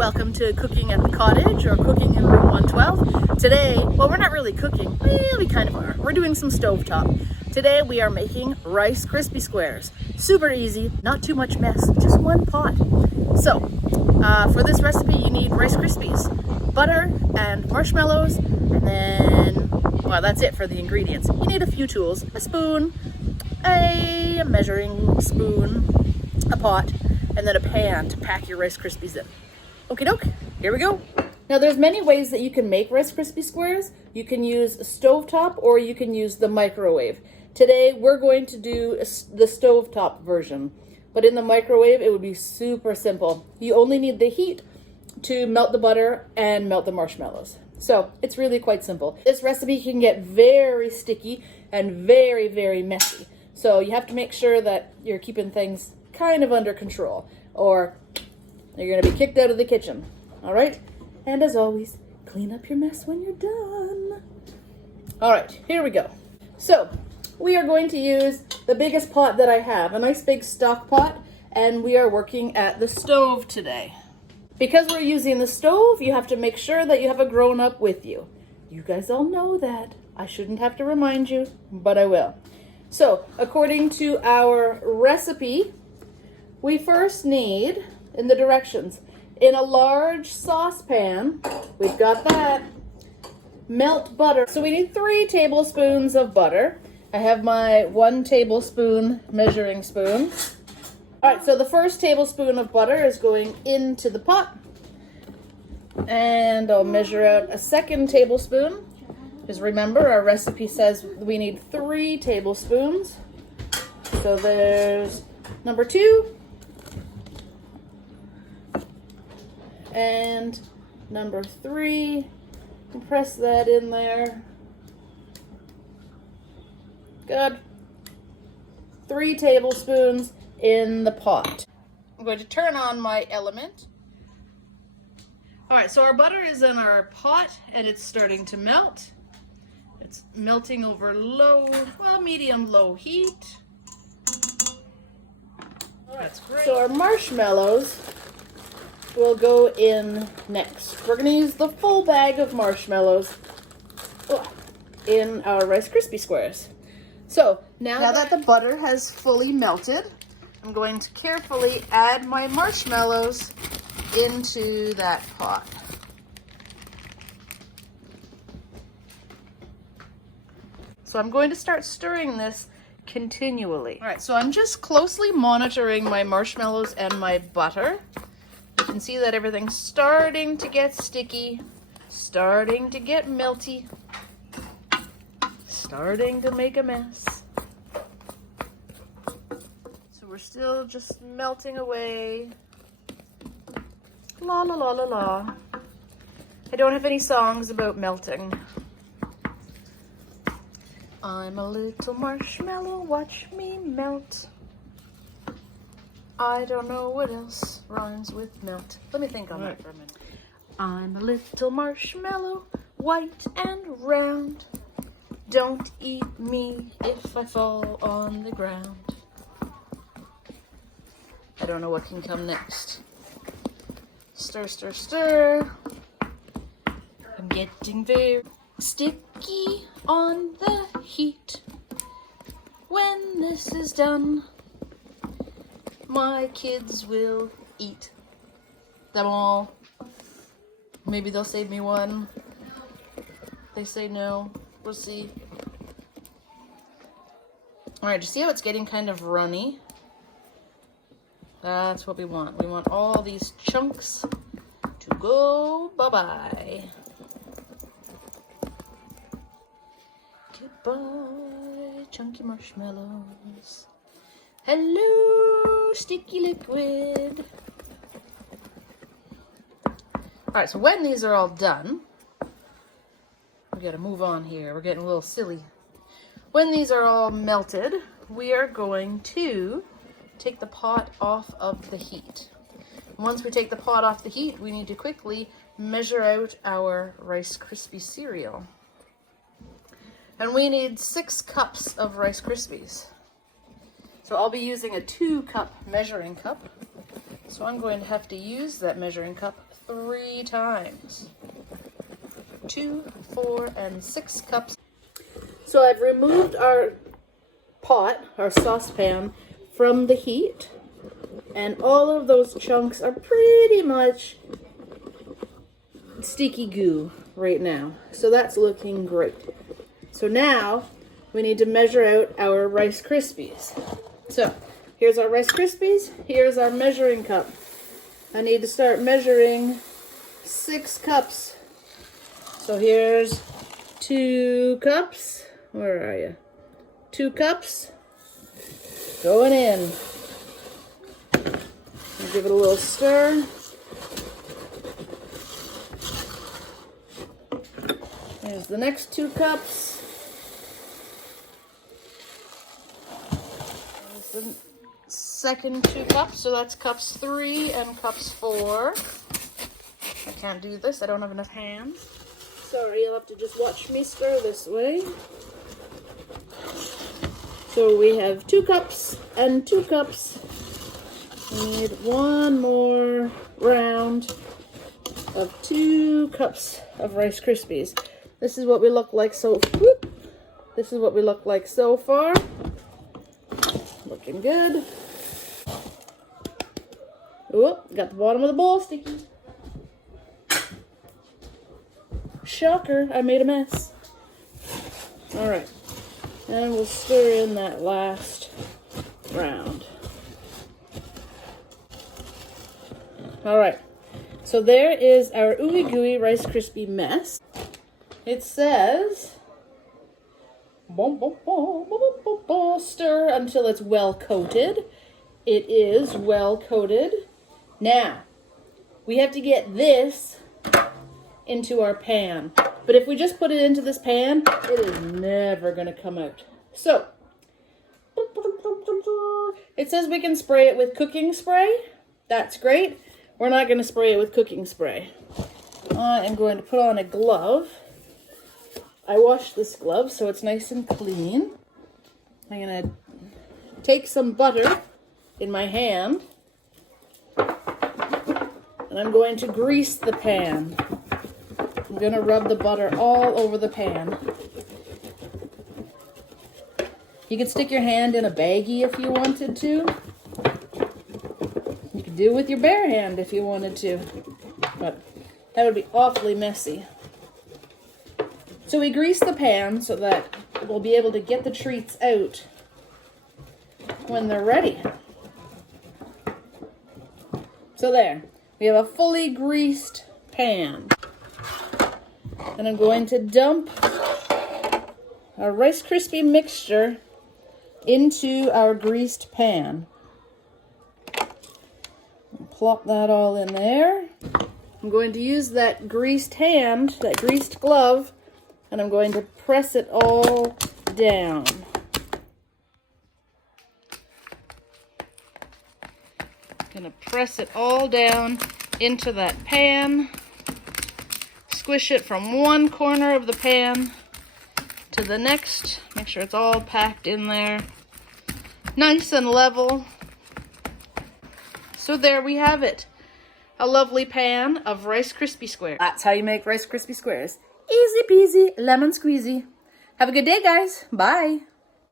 welcome to Cooking at the Cottage or Cooking in Room 112. Today, well, we're not really cooking, well, we kind of are. We're doing some stovetop. Today we are making Rice Krispie Squares. Super easy, not too much mess, just one pot. So, for this recipe you need Rice Krispies, butter and marshmallows, and then, well, that's it for the ingredients. You need a few tools, a spoon, a measuring spoon, a pot, and then a pan to pack your Rice Krispies in. Okie doke, here we go. Now there's many ways that you can make Rice Krispie Squares. You can use a stovetop or you can use the microwave. Today we're going to do the stovetop version, but in the microwave it would be super simple. You only need the heat to melt the butter and melt the marshmallows. So it's really quite simple. This recipe can get very sticky and very, very messy. So you have to make sure that you're keeping things kind of under control, or you're going to be kicked out of the kitchen. All right? And as always, clean up your mess when you're done. All right, here we go. So we are going to use the biggest pot that I have, a nice big stock pot, and we are working at the stove today. Because we're using the stove, you have to make sure that you have a grown-up with you. You guys all know that. I shouldn't have to remind you, but I will. So, according to our recipe, we first need, in the directions, in a large saucepan, we've got that, melt butter. So we need 3 tablespoons of butter. I have my 1 tablespoon measuring spoon. All right, so the first tablespoon of butter is going into the pot. And I'll measure out a 2nd tablespoon. Because remember, our recipe says we need 3 tablespoons. So there's number 2. And number 3. Press that in there. Good. 3 tablespoons in the pot. I'm going to turn on my element. All right, so our butter is in our pot and it's starting to melt. It's melting over low, well, medium-low heat. All right, that's great. So our marshmallows will go in next. We're gonna use the full bag of marshmallows in our Rice Krispie Squares. So now that the butter has fully melted, I'm going to carefully add my marshmallows into that pot. So I'm going to start stirring this continually. All right, so I'm just closely monitoring my marshmallows and my butter. You can see that everything's starting to get sticky, starting to get melty, starting to make a mess. So we're still just melting away. La la la la la. I don't have any songs about melting. I'm a little marshmallow, watch me melt. I don't know what else rhymes with melt. Let me think on that for a minute. I'm a little marshmallow, white and round. Don't eat me if I fall on the ground. I don't know what can come next. Stir, stir, stir. I'm getting very sticky on the heat. When this is done, my kids will eat them all. Maybe they'll save me one. They say no. We'll see. Alright, you see how it's getting kind of runny? That's what we want. We want all these chunks to go bye-bye. Goodbye, chunky marshmallows. Hello, sticky liquid. All right, so when these are all done, we gotta move on here. We're getting a little silly. When these are all melted, we are going to take the pot off of the heat. Once we take the pot off the heat, we need to quickly measure out our Rice Krispie cereal. And we need 6 cups of Rice Krispies. So I'll be using a 2-cup measuring cup. So I'm going to have to use that measuring cup 3 times. 2, 4, and 6 cups. So I've removed our pot, our saucepan, from the heat. And all of those chunks are pretty much sticky goo right now. So that's looking great. So now we need to measure out our Rice Krispies. So here's our Rice Krispies. Here's our measuring cup. I need to start measuring 6 cups. So here's 2 cups. Where are you? 2 cups going in. Give it a little stir. There's the next 2 cups. There's the second 2 cups, so that's cups 3 and cups 4. I can't do this, I don't have enough hands. Sorry, you'll have to just watch me stir this way. So we have 2 cups and 2 cups. We need one more round of 2 cups of Rice Krispies. This is what we look like This is what we look like so far. Looking good. Oh, got the bottom of the bowl sticky. Shocker, I made a mess. Alright. And we'll stir in that last round. Alright, so there is our ooey gooey Rice Krispie mess. It says, stir until it's well coated. It is well coated. Now, we have to get this into our pan. But if we just put it into this pan, it is never going to come out. So, it says we can spray it with cooking spray. That's great. We're not going to spray it with cooking spray. I am going to put on a glove. I washed this glove so it's nice and clean. I'm going to take some butter in my hand. And I'm going to grease the pan. I'm going to rub the butter all over the pan. You could stick your hand in a baggie if you wanted to. You could do it with your bare hand if you wanted to. But that would be awfully messy. So we grease the pan so that we'll be able to get the treats out when they're ready. So there, we have a fully greased pan. And I'm going to dump our Rice Krispie mixture into our greased pan. Plop that all in there. I'm going to use that greased hand, that greased glove, and I'm going to press it all down. I'm going to press it all down into that pan. Squish it from one corner of the pan to the next. Make sure it's all packed in there. Nice and level. So there we have it. A lovely pan of Rice Krispie Squares. That's how you make Rice Krispie Squares. Easy peasy, lemon squeezy. Have a good day, guys. Bye.